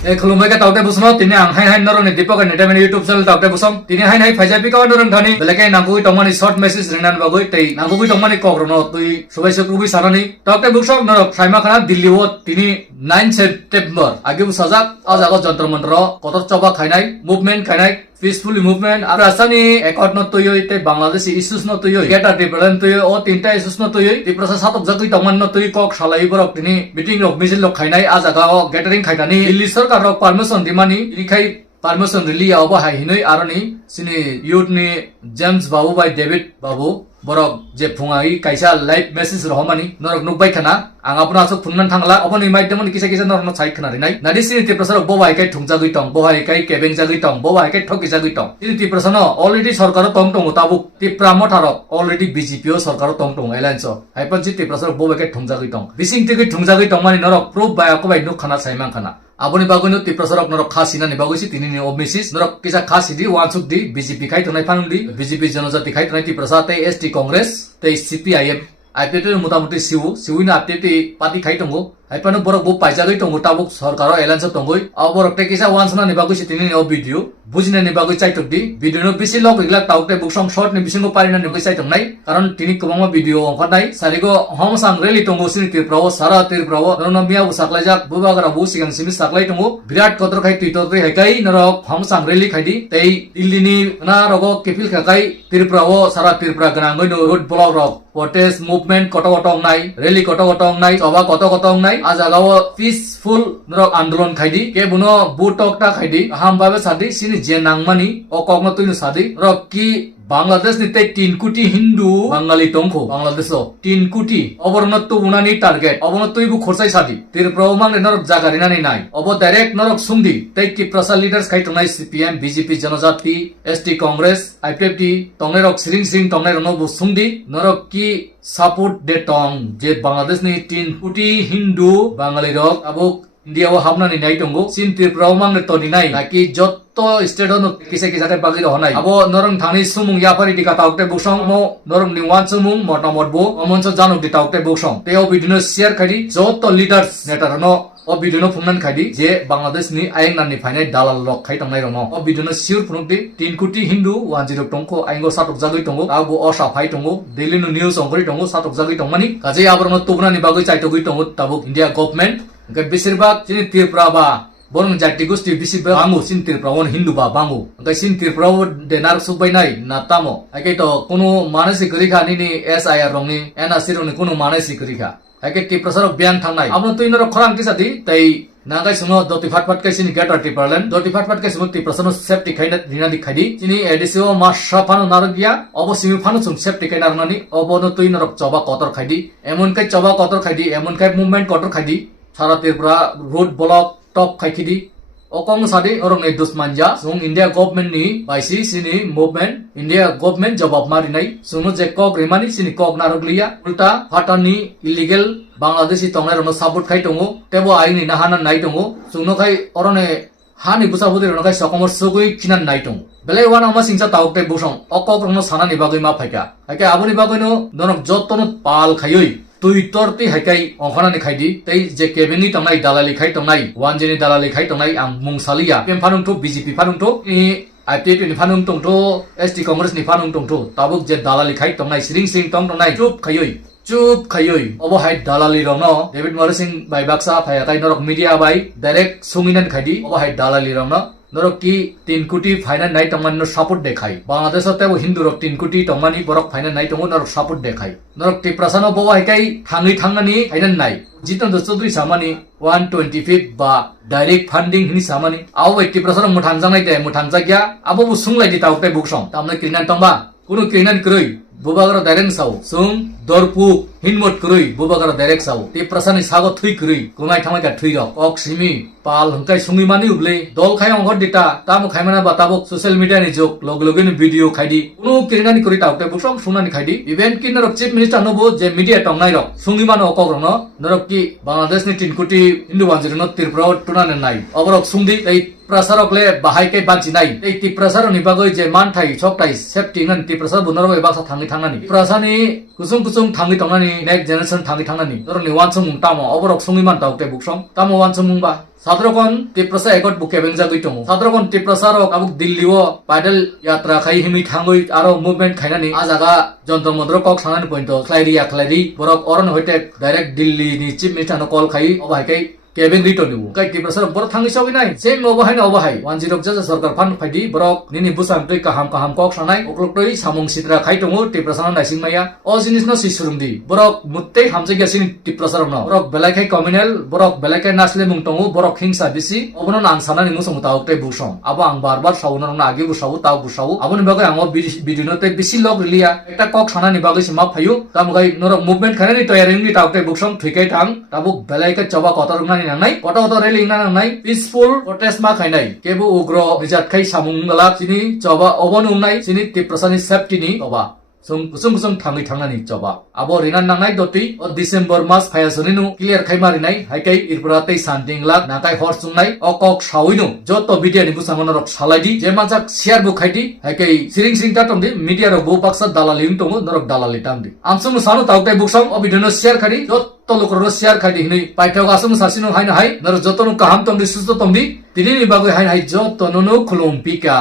Khulumai ka tawte busno tini ang hai noro ni Deepak Neta mani YouTube channel tawte busong tini hai Paibai ka noro thani belai nangui tongmani short message ringnan bagoi tei nangui tongmani kokrono tui subai sukrubi sarani tawte busong noro Swkma khana Delhi wo tini 9 September agi busajak ajago jantar mantra Kotor Choba khainai movement khainai peacefully movement আর আসানি একট ন তৈয় তে Bangladeshi issues ন তৈয় গেটা different তৈয় ও তিনটা issues ন তৈয় ত্রিপুরা সাতক জাগই তমান ন তৈয় cock সালাই বরক তিনি মিটিং রক মিছিল লক খাইনাই আজাগা গ্যাদারিং খাইতানি দিল্লি সরকার রক পারমিশন দিমানি ইনিখাই পারমিশন রিলি আওবা হাইহিনই আরনি সিনি ইউথ নি জেমস বাবু বাই ডেভিড বাবু borok je phungai kaisa live message rohmani norok nukbai khana ang apna asok phunnan thangla oponi maidamon kisa kisa norno chai khana rinai nadi sini TIPRASA bobai kai thungjagui tong bobai kai kebeng jagui tong bobai kai thoki jagui tong ini TIPRASA no already sarkar tong tong tabuk tipra motharo already BJP o sarkar tong tong alliance haipan si TIPRASA bobai kai thungjagui tong bising tegi thungjagui tong mani norok proof bai akobai nuk khana saimang khana aboni bagoi no TIPRASA rok norok khasina ni bagoi si tini ni obmisis norok kisa khasi di wansuk di BJP khai tonai phanundi BJP janojati khai tonai TIPRASA te ST Congress te CPIM IPT মোটামুটি সিউইনা আপডেটে পাতি খাই দঙ্গো আইপানো বরক বো পাইজাগৈ দঙ্গো তাবুক সরকার এলান্স দঙ্গই অবরক টেকিসা ওয়ানসনা নিবাগৈ সিতিনি ও video বুজিনা নিবাগৈ চাইটক the video no বেশি log ইগলা তাউতে বুকসং short নি বিসিংগো পারিনা নিবাগৈ চাইটক নাই কারণ তিনি কমা ভিডিও অংখানাই সারিগো হমসাং রেলি দঙ্গো সিনি ত্রিপুরাও সারা ত্রিপুরাও নরনা মিয়া বু সাকলাইজাক বুবাগরা বু সিগাং সিমি সাকলাই দঙ্গো বিরাট কতর খাই টুইটার তে হেকাই নরক হমসাং রেলি খাইদি তেই দিল্লিনি না রগো কেপিল খাকাই ত্রিপুরাও সারা ত্রিপুরা গনাঙ্গৈ নো রোড ব্লক রক protest movement koto ngai rally koto ngai choba koto ngai ajagao peaceful norok andolon khaidi ke buno butok ta khaidi hambabe sadi sini je nangmani okokno tuinu sadi rok ki Bangladesh নিতে 3 কোটি হিন্দু বাঙালি টংখো বাংলাদেশ 3 কোটি অবরণত্ব Unani target অবরণত্ব Ibu খরচাই সাদি ত্রিপুরা মাং নরক জাগারিনানি নাই of direct নরক সুংদি তাই TIPRASA leaders খাই টংনাই CPM BJP জনজাতি ST কংগ্রেস IPT টংনে রক সিং টংনে রনো বু সুংদি নরক কি সাপোর্ট দে টং যে বাংলাদেশ নি 3 কোটি হিন্দু বাঙালি রক আবুক ইন্ডিয়া ও হামনানি নাই টংগো সিন ত্রিপুরা মাং তনি নাই নাকি যত state no kise te bagi ro nai abo norong thani sumung yapari dika taukte busong mo norong niwan sumung motamot bo omonso januk di taukte busong te o video share khadi joto leaders neta no o video phumnan khadi je bangladesh ni ayeng nan ni phainai dalal rok khai tangnai ro no o video sure phunukti 3 koti hindu 10 tongko aingo satok jagoi tongo abo o safai tongo daily no news ongkori tongo satok jagoi tongmani kaje aborno tubna ni bagoi chaitogoi tongo tabuk india government ke beshirbag chini Tripura ba borong jati gusti bisibag bangu sin Tripura hindu ba bangu ngai sin Tripura denar subai nai na tamo ake to kono manasi korikha ni SIR rong ni NRC rong ni kono manasi korikha ake TIPRASA rok biang thangnai abno tuino rok khorang kisati tai nagai suno doti fatfat kai sini gata tiparlen doti fatfat kai suno TIPRASA no safety khai na dina dikhadi chini edisio masha phano nargia obo simi phano sum safety khai narnani obo no tuino rok choba kotor khaidi emon kai choba kotor khaidi emon kai movement kotor khaidi sara Tripura road block top khaikidi okong sadi orong ne dusmanja sung India government ni baisi sini movement India government jawab marinai suno je kok remani sini kok naroglia ulta fatani illegal Bangladeshi tongnai rono support khai tongo tebo aini nahana nai tongo suno khai orone hani busa budi rono khai Swkma sugui kinan nai tongo belai wana ama singsa taukte busong okok rono sana ni bagoi ma phaika ake aboni bagoi no donok jottono pal khayoi তুই তরতি হাইকাই অংখানানি খাইদি তাই যে কেবেনি তংনাই দালালি খাই তংনাই ওয়ানজেনি দালালি খাই তংনাই আং মুংসালিয়া পেম ফানুংটো BJP ফানুংটো IPT ni phanung tongto ST Congress ni phanung tongto tabuk je dalali khai tongnai sing tong tongnai chup khayoi obo hai dalali rong no David Morrison bai baksa phaya kai norok media bai direct sunginan khaidi obo hai dalali rong no norok ki 3 koti final nai tongman no support dekhai Bangladesh te hindu rok 3 koti tongmani borok final nai tong norok support dekhai norok TIPRASA no bo hai kai thangnani final nai Jitan Chaudhary samani 125 ba direct funding hini samani aw TIPRASA no muthang jangai te muthang jagya abo bu sunglai di taukte buksong tamna krinan tongba kuno krinan kroi bubagara direct sau sung dorpu hinmot kroi bubagara direct sau TIPRASA ni sago thui kroi kunai thamai ka thui rok ok simi pal hangkai sungi mani uble dol khai ongor dita tamu khaimana batabok social media ni jok log ni video khaidi kuno kirinani kori taukte buksong sunani khaidi event kin norok chief minister no bo je media tongnai rok sungi mano okok rok no norok ki Bangladesh ni 3 koti hindu banjir no Tripura tunane nai oborok sungdi ei prasarokle bahai kai banchi nai ei TIPRASA ni bagoi je man thai chok tai safety ngan TIPRASA bunoro ba sa thangi थांनानै टिप्रासानि kusung tangi tongani next generation tangi thangani doroni wansung tamo oborok sungiman taukte buksong tamo wansung ba Sadrokon Tiprasa ekot bukebeng jagui tongo Sadrokon Tiprasa rok abuk Dillio paidal yatra khai himi thangui aro movement khainani ajaga jontor modro kok sanani pointo khlairi borok oron hoite direct Dilli ni chief minister no call khai obai kai Kevin Rito nibu kai Tiprasa bor thangi sogi nai same obahai na obahai 10 jaja sarkar fan phaidi borok nini busam tui kaham kok sanai oklok tui samung sitra khai tongo Tiprasa na naising maya o jinis no sisurumdi borok muttei hamje gasin Tiprasa no borok belai kai communal borok belai kai nasle mung tongo borok hingsa bisi obono ang sana ni musong taw te busong abo ang barbar sauna na agi busawu taw busawu aboni bagai ang video no te bisi log liya ekta kok sana ni bagai sima phayu tamugai norok movement khane ni toyaring ni taw te busong thikai thang tabuk belai kai choba kotor nangnai kotor railing nangnai peaceful protest ma khainai kebu ugro rijat khai samung galak sini choba obon ungnai sini Tiprasa ni safety ni toba kusung tangi choba abo rinan nangnai doti o December mas phayasoni nu clear khai marinai haikai irpura tei santing lak nakai hor sungnai o kok sawinu joto video ni busangon rok salaidi je manjak share bu khaidi haikai siring ta tomdi media rok bu baksa dalali tongo norok dalali tamdi amsung sanu tautai buksang o video no share khadi joto lokro share khadi hinai paithok asung sasinu haina hai nor joto nu kaham tomdi susto tomdi tini ni bagoi hai joto no khulum pika